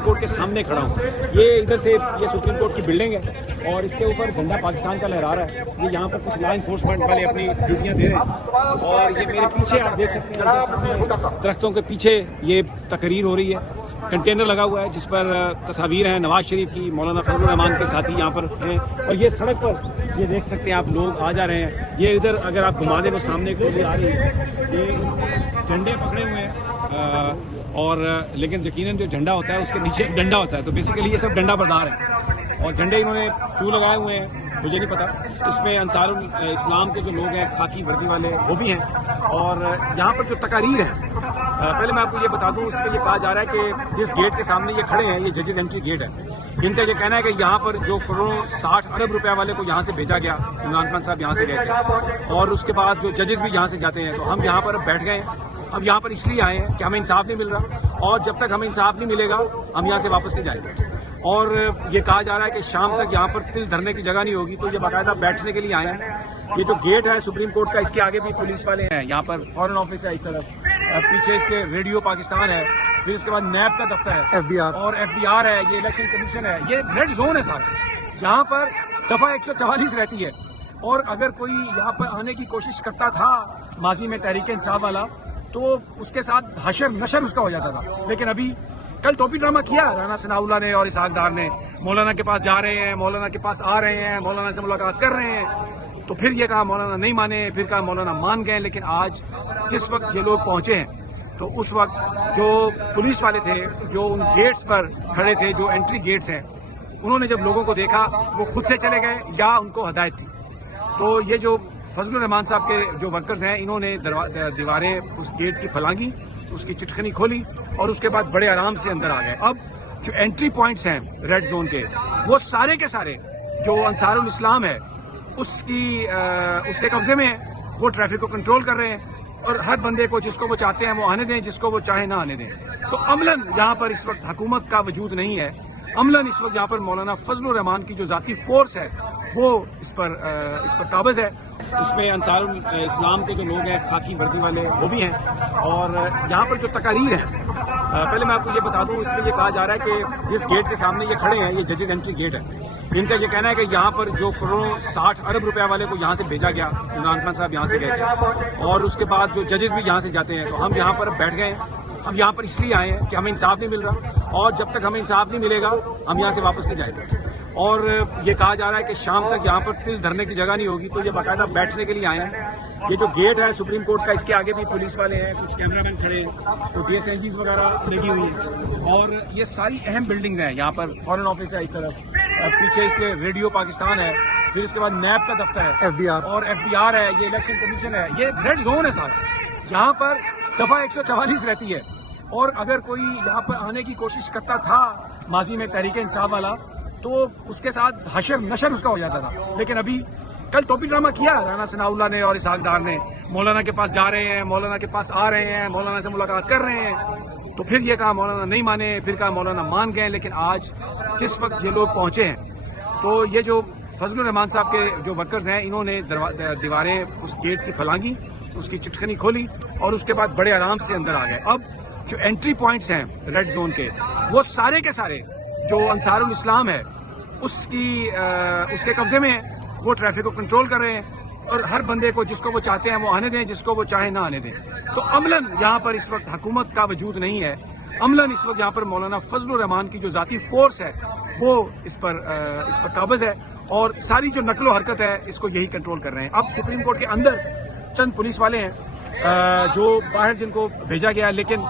Supreme court کے سامنے کھڑا ہوں. یہ ادھر سے یہ سپریم کورٹ کی بلڈنگ ہے اور اس کے اوپر جھنڈا پاکستان کا لہرا رہا ہے. یہ یہاں پر کچھ لا انفورسمنٹ والے اپنی ڈیوٹیاں دے رہے ہیں اور یہ میرے پیچھے آپ دیکھ سکتے ہیں درختوں کے پیچھے یہ تقریر ہو رہی ہے. کنٹینر لگا ہوا ہے جس پر تصاویر ہیں نواز شریف کی, مولانا فضل الرحمان کے ساتھی یہاں پر ہیں اور یہ سڑک پر یہ دیکھ سکتے ہیں آپ لوگ آ جا رہے ہیں. یہ ادھر اگر آپ گھما دیں وہ سامنے کو یہ آ رہی ہے. یہ جھنڈے پکڑے ہوئے ہیں اور لیکن یقیناً جو جھنڈا ہوتا ہے اس کے نیچے ایک ڈنڈا ہوتا ہے, تو بیسیکلی یہ سب ڈنڈا بردار ہیں اور جھنڈے انہوں نے کیوں لگائے ہوئے ہیں مجھے نہیں پتا. اس میں انصار الاسلام کے جو لوگ ہیں خاکی وردی والے وہ بھی ہیں اور یہاں پر جو تقاریر ہیں پہلے میں آپ کو یہ بتا دوں, اس میں یہ کہا جا رہا ہے کہ جس گیٹ کے سامنے یہ کھڑے ہیں یہ ججز انٹری گیٹ ہے. ان کا یہ کہنا ہے کہ یہاں پر جو کروڑوں 60 ارب روپے والے کو یہاں سے بھیجا گیا, عمران خان صاحب یہاں سے گئے تھے اور اس کے بعد جو ججز بھی یہاں سے جاتے ہیں, تو ہم یہاں پر بیٹھ گئے ہیں. اب یہاں پر اس لیے آئے ہیں کہ ہمیں انصاف نہیں مل رہا اور جب تک ہمیں انصاف نہیں ملے گا ہم یہاں سے واپس نہیں جائیں گے. اور یہ کہا جا رہا ہے کہ شام تک یہاں پر تل دھرنے کی جگہ نہیں ہوگی, تو یہ باقاعدہ بیٹھنے کے لیے آئے ہیں. یہ جو گیٹ ہے سپریم کورٹ کا اس کے آگے بھی پولیس والے ہیں, یہاں پر فارن آفس ہے اس طرف, پیچھے اس کے ریڈیو پاکستان ہے, پھر اس کے بعد نیب کا دفتر ہے اور FBR ہے, یہ الیکشن کمیشن ہے. یہ ریڈ زون ہے سارا. یہاں پر دفعہ 144 رہتی ہے اور اگر کوئی یہاں پر آنے کی کوشش کرتا تھا ماضی میں تحریک انصاف والا تو اس کے ساتھ حشر نشر اس کا ہو جاتا تھا. لیکن ابھی کل ٹوپی ڈرامہ کیا رانا ثناء اللہ نے اور اسحاق ڈار نے, مولانا کے پاس جا رہے ہیں, مولانا کے پاس آ رہے ہیں, مولانا سے ملاقات کر رہے ہیں, تو پھر یہ کہا مولانا نہیں مانے, پھر کہا مولانا مان گئے. لیکن آج جس وقت یہ لوگ پہنچے ہیں تو اس وقت جو پولیس والے تھے جو ان گیٹس پر کھڑے تھے, جو انٹری گیٹس ہیں, انہوں نے جب لوگوں کو دیکھا وہ خود سے چلے گئے یا ان کو ہدایت تھی. تو یہ جو فضل الرحمان صاحب کے جو ورکرز ہیں انہوں نے دیواریں اس گیٹ کی پھلانگی, اس کی چٹکنی کھولی اور اس کے بعد بڑے آرام سے اندر آ گئے. اب جو انٹری پوائنٹس ہیں ریڈ زون کے وہ سارے کے سارے جو انصار الاسلام ہے اس کے قبضے میں ہیں. وہ ٹریفک کو کنٹرول کر رہے ہیں اور ہر بندے کو جس کو وہ چاہتے ہیں وہ آنے دیں, جس کو وہ چاہے نہ آنے دیں. تو عملاً یہاں پر اس وقت حکومت کا وجود نہیں ہے. عملاً اس وقت یہاں پر مولانا فضل الرحمان کی جو ذاتی فورس ہے وہ اس پر قابض ہے. اس میں انصار الاسلام کے جو لوگ ہیں خاکی وردی والے وہ بھی ہیں اور یہاں پر جو تقاریر ہیں پہلے میں آپ کو یہ بتا دوں, اس میں یہ کہا جا رہا ہے کہ جس گیٹ کے سامنے یہ کھڑے ہیں یہ ججز انٹری گیٹ ہے. ان کا یہ کہنا ہے کہ یہاں پر جو کروڑوں 60 ارب روپے والے کو یہاں سے بھیجا گیا, عمران خان صاحب یہاں سے گئے تھے اور اس کے بعد جو ججز بھی یہاں سے جاتے ہیں, تو ہم یہاں پر بیٹھ گئے ہیں. ہم یہاں پر اس لیے آئے ہیں کہ ہمیں انصاف نہیں مل رہا اور جب تک ہمیں انصاف نہیں ملے گا ہم یہاں سے واپس نہیں جائیں گے. اور یہ کہا جا رہا ہے کہ شام تک یہاں پر تل دھرنے کی جگہ نہیں ہوگی, تو یہ باقاعدہ بیٹھنے کے لیے آئے ہیں. یہ جو گیٹ ہے سپریم کورٹ کا اس کے آگے بھی پولیس والے ہیں, کچھ کیمرہ مین کھڑے ہیں, تو DSNGs وغیرہ لگی ہوئی ہیں اور یہ ساری اہم بلڈنگز ہیں. یہاں پر فارن آفس ہے اس طرف, پیچھے اس کے ریڈیو پاکستان ہے, پھر اس کے بعد نیب کا دفتر ہے اور FBR ہے, یہ الیکشن کمیشن ہے. یہ ریڈ زون ہے سارا. یہاں پر دفعہ 144 رہتی ہے اور اگر کوئی یہاں پر آنے کی کوشش کرتا تھا ماضی میں تحریک انصاف والا تو اس کے ساتھ حشر نشر اس کا ہو جاتا تھا. لیکن ابھی کل ٹوپی ڈرامہ کیا رانا ثناء اللہ نے اور اسحاق ڈار نے, مولانا کے پاس جا رہے ہیں, مولانا کے پاس آ رہے ہیں, مولانا سے ملاقات کر رہے ہیں, تو پھر یہ کہا مولانا نہیں مانے, پھر کہا مولانا مان گئے. لیکن آج جس وقت یہ لوگ پہنچے ہیں تو یہ جو فضل الرحمان صاحب کے جو ورکرز ہیں انہوں نے دیواریں اس گیٹ کی پھلانگی, اس کی چٹکنی کھولی اور اس کے بعد بڑے آرام سے اندر آ گئے. اب جو انٹری پوائنٹس ہیں ریڈ زون کے وہ سارے کے سارے جو انصار الاسلام ہے اس کے قبضے میں ہیں. وہ ٹریفک کو کنٹرول کر رہے ہیں اور ہر بندے کو جس کو وہ چاہتے ہیں وہ آنے دیں, جس کو وہ چاہے نہ آنے دیں. تو عملاً یہاں پر اس وقت حکومت کا وجود نہیں ہے. عملاً اس وقت یہاں پر مولانا فضل الرحمان کی جو ذاتی فورس ہے وہ اس پر قابض ہے اور ساری جو نقل و حرکت ہے اس کو یہی کنٹرول کر رہے ہیں. اب سپریم کورٹ کے اندر چند پولیس والے ہیں جو باہر جن کو بھیجا گیا, لیکن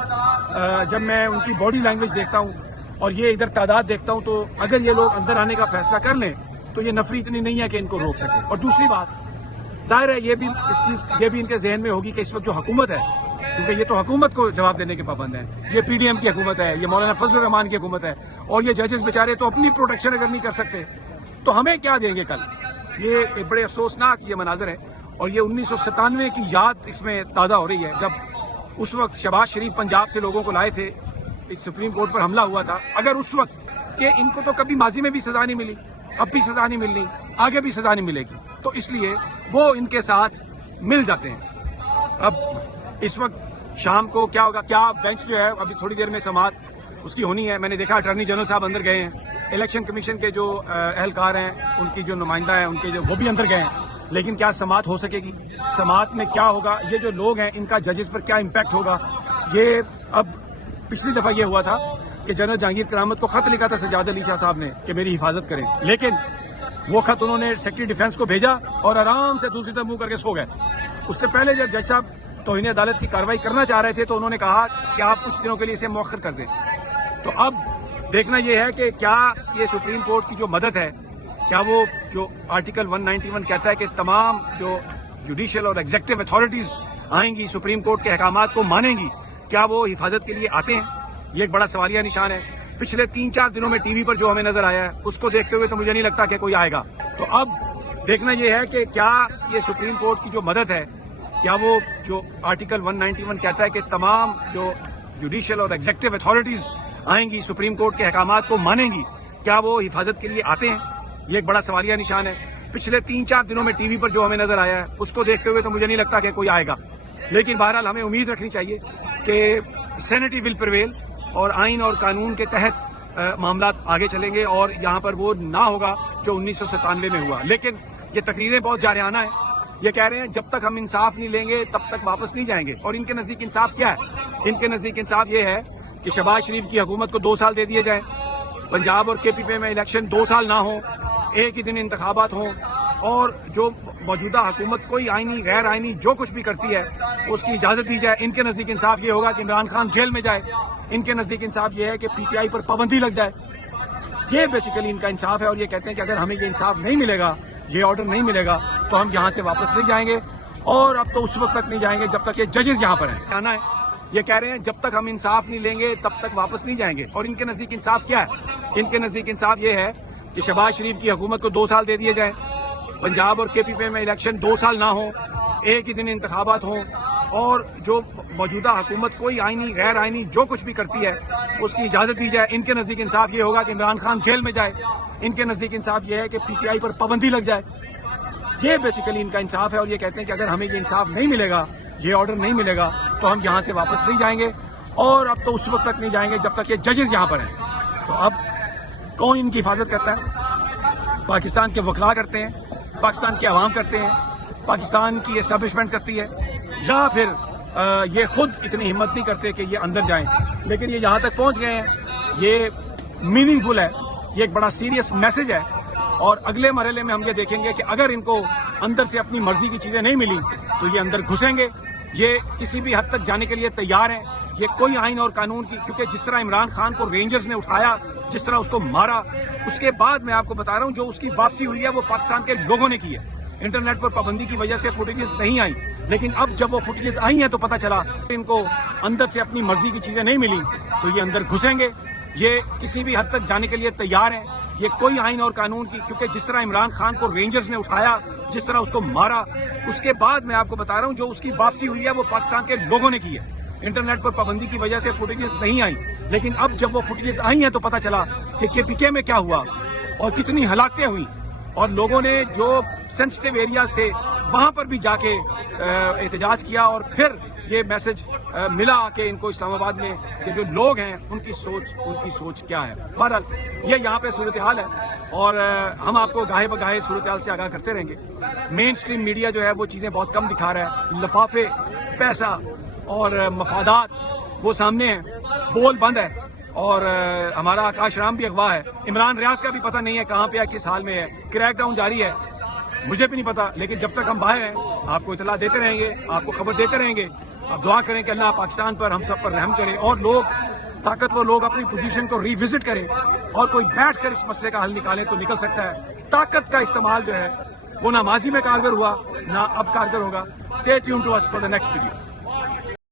جب میں ان کی باڈی لینگویج دیکھتا ہوں اور یہ ادھر تعداد دیکھتا ہوں تو اگر یہ لوگ اندر آنے کا فیصلہ کر لیں تو یہ نفری اتنی نہیں ہے کہ ان کو روک سکے. اور دوسری بات ظاہر ہے یہ بھی ان کے ذہن میں ہوگی کہ اس وقت جو حکومت ہے, کیونکہ یہ تو حکومت کو جواب دینے کے پابند ہیں, یہ PDM کی حکومت ہے, یہ مولانا فضل الرحمان کی حکومت ہے, اور یہ ججز بیچارے تو اپنی پروٹیکشن اگر نہیں کر سکتے تو ہمیں کیا دیں گے کل. یہ ایک بڑے افسوسناک یہ مناظر ہے اور یہ 1997 کی یاد اس میں تازہ ہو رہی ہے جب اس وقت شہباز شریف پنجاب سے لوگوں کو لائے تھے, اس سپریم کورٹ پر حملہ ہوا تھا. اگر اس وقت کہ ان کو تو کبھی ماضی میں بھی سزا نہیں ملی, اب بھی سزا نہیں ملنی, آگے بھی سزا نہیں ملے گی, تو اس لیے وہ ان کے ساتھ مل جاتے ہیں. اب اس وقت شام کو کیا ہوگا, کیا بینچ جو ہے ابھی تھوڑی دیر میں سماعت اس کی ہونی ہے. میں نے دیکھا اٹارنی جنرل صاحب اندر گئے ہیں, الیکشن کمیشن کے جو اہلکار ہیں ان کی جو نمائندہ ہیں ان کے جو وہ بھی اندر گئے ہیں, لیکن کیا سماعت ہو سکے گی؟ سماعت میں کیا ہوگا؟ یہ جو لوگ ہیں ان کا ججز پر کیا امپیکٹ ہوگا؟ یہ اب پچھلی دفعہ یہ ہوا تھا کہ جنرل جہانگیر کرامت کو خط لکھا تھا سجاد علی شاہ صاحب نے کہ میری حفاظت کریں, لیکن وہ خط انہوں نے سیکرٹری ڈیفنس کو بھیجا اور آرام سے دوسری طرف منہ کر کے سو گئے. اس سے پہلے جب جج صاحب توہین عدالت کی کارروائی کرنا چاہ رہے تھے تو انہوں نے کہا کہ آپ کچھ دنوں کے لیے اسے مؤخر کر دیں. تو اب دیکھنا یہ ہے کہ کیا یہ سپریم کورٹ کی جو مدد ہے, کیا وہ جو آرٹیکل 191 کہتا ہے کہ تمام جو جوڈیشل اور ایگزیکٹو اتھارٹیز آئیں گی سپریم کورٹ کے احکامات کو مانیں گی, کیا وہ حفاظت کے لیے آتے ہیں؟ یہ ایک بڑا سوالیہ نشان ہے. پچھلے 3-4 دنوں میں ٹی وی پر جو ہمیں نظر آیا ہے اس کو دیکھتے ہوئے تو مجھے نہیں لگتا کہ کوئی آئے گا. تو اب دیکھنا یہ ہے کہ کیا یہ سپریم کورٹ کی جو مدد ہے, کیا وہ جو آرٹیکل 191 کہتا ہے کہ تمام جو جوڈیشل اور ایگزیکٹو اتھارٹیز آئیں گی سپریم کورٹ کے احکامات کو مانیں گی, کیا وہ حفاظت کے لیے آتے ہیں؟ یہ ایک بڑا سوالیہ نشان ہے. پچھلے 3-4 دنوں میں ٹی وی پر جو ہمیں نظر آیا ہے اس کو دیکھتے ہوئے تو مجھے نہیں لگتا کہ کوئی آئے گا. لیکن بہرحال ہمیں امید رکھنی چاہیے کہ سینیٹی ول پریویل اور آئین اور قانون کے تحت معاملات آگے چلیں گے اور یہاں پر وہ نہ ہوگا جو 1997 میں ہوا. لیکن یہ تقریریں بہت جارحانہ ہیں. یہ کہہ رہے ہیں جب تک ہم انصاف نہیں لیں گے تب تک واپس نہیں جائیں گے. اور ان کے نزدیک انصاف کیا ہے؟ ان کے نزدیک انصاف یہ ہے کہ شہباز شریف کی حکومت کو 2 سال دے دیے جائیں, پنجاب اور کے پی پی میں الیکشن 2 سال نہ ہوں, ایک ہی دن انتخابات ہوں, اور جو موجودہ حکومت کوئی آئینی غیر آئینی جو کچھ بھی کرتی ہے اس کی اجازت دی جائے. ان کے نزدیک انصاف یہ ہوگا کہ عمران خان جیل میں جائے. ان کے نزدیک انصاف یہ ہے کہ پی ٹی آئی پر پابندی لگ جائے. یہ بیسیکلی ان کا انصاف ہے. اور یہ کہتے ہیں کہ اگر ہمیں یہ انصاف نہیں ملے گا, یہ آرڈر نہیں ملے گا, تو ہم یہاں سے واپس نہیں جائیں گے. اور اب تو اس وقت تک نہیں جائیں گے جب تک یہ ججز یہاں پر ہیں. آنا ہے. یہ کہہ رہے ہیں جب تک ہم انصاف نہیں لیں گے تب تک واپس نہیں جائیں گے. اور ان کے نزدیک انصاف کیا ہے؟ ان کے نزدیک انصاف یہ ہے کہ شہباز شریف کی حکومت کو 2 سال دے دیے جائیں, پنجاب اور کے پی پی میں الیکشن 2 سال نہ ہوں, ایک ہی دن انتخابات ہوں, اور جو موجودہ حکومت کوئی آئینی غیر آئینی جو کچھ بھی کرتی ہے اس کی اجازت دی جائے. ان کے نزدیک انصاف یہ ہوگا کہ عمران خان جیل میں جائے. ان کے نزدیک انصاف یہ ہے کہ پی ٹی آئی پر پابندی لگ جائے. یہ بیسیکلی ان کا انصاف ہے. اور یہ کہتے ہیں کہ اگر ہمیں یہ انصاف نہیں ملے گا, یہ آرڈر نہیں ملے گا, تو ہم یہاں سے واپس نہیں جائیں گے. اور اب تو اس وقت تک نہیں جائیں گے جب تک یہ ججز یہاں پر ہیں. تو اب کون ان کی حفاظت کرتا ہے؟ پاکستان کے وکلاء کرتے ہیں, پاکستان کی عوام کرتے ہیں, پاکستان کی اسٹیبلشمنٹ کرتی ہے, یا پھر یہ خود اتنی ہمت نہیں کرتے کہ یہ اندر جائیں. لیکن یہ جہاں تک پہنچ گئے ہیں یہ میننگ فل ہے, یہ ایک بڑا سیریس میسج ہے. اور اگلے مرحلے میں ہم یہ دیکھیں گے کہ اگر ان کو اندر سے اپنی مرضی کی چیزیں نہیں ملی تو یہ اندر گھسیں گے. یہ کسی بھی حد تک جانے کے لیے تیار ہیں. یہ کوئی آئین اور قانون کی, کیونکہ جس طرح عمران خان کو رینجرز نے اٹھایا, جس طرح اس کو مارا, اس کے بعد میں آپ کو بتا رہا ہوں جو اس کی واپسی ہوئی ہے وہ پاکستان کے لوگوں نے کی ہے. انٹرنیٹ پر پابندی کی وجہ سے فوٹیجز نہیں آئی, لیکن اب جب وہ فوٹیجز آئی ہیں تو پتہ چلا کہ ان کو اندر سے اپنی مرضی کی چیزیں نہیں ملی تو یہ اندر گھسیں گے. یہ کسی بھی حد تک جانے کے لیے تیار ہیں. یہ کوئی آئین اور قانون کی, کیونکہ جس طرح عمران خان کو رینجرز نے اٹھایا, جس طرح اس کو مارا, اس کے بعد میں آپ کو بتا رہا ہوں جو اس کی واپسی ہوئی ہے وہ پاکستان کے لوگوں نے کی ہے. انٹرنیٹ پر پابندی کی وجہ سے فوٹیجز نہیں آئی, لیکن اب جب وہ فوٹیجز آئی ہیں تو پتہ چلا کہ کے پی کے میں کیا ہوا اور کتنی ہلاکتیں ہوئیں, اور لوگوں نے جو سینسٹیو ایریاز تھے وہاں پر بھی جا کے احتجاج کیا. اور پھر یہ میسج ملا کہ ان کو اسلام آباد میں کہ جو لوگ ہیں ان کی سوچ کیا ہے. بہرحال یہ یہاں پہ صورتحال ہے, اور ہم آپ کو گاہے بگاہے صورتحال سے آگاہ کرتے رہیں گے. مین سٹریم میڈیا جو ہے وہ چیزیں بہت کم دکھا رہا ہے. لفافے, پیسہ اور مفادات وہ سامنے ہیں, بول بند ہے. اور ہمارا آکاش رام بھی اغوا ہے. عمران ریاض کا بھی پتہ نہیں ہے کہاں پہ ہے, کس حال میں ہے. کریک ڈاؤن جاری ہے, مجھے بھی نہیں پتا. لیکن جب تک ہم باہر ہیں آپ کو اطلاع دیتے رہیں گے, آپ کو خبر دیتے رہیں گے. آپ دعا کریں کہ اللہ پاکستان پر, ہم سب پر رحم کرے, اور لوگ طاقتور لوگ اپنی پوزیشن کو ری وزٹ کریں, اور کوئی بیٹھ کر اس مسئلے کا حل نکالیں تو نکل سکتا ہے. طاقت کا استعمال جو ہے وہ نہ ماضی میں کارگر ہوا نہ اب کارگر ہوگا. Stay tune to us for the next video.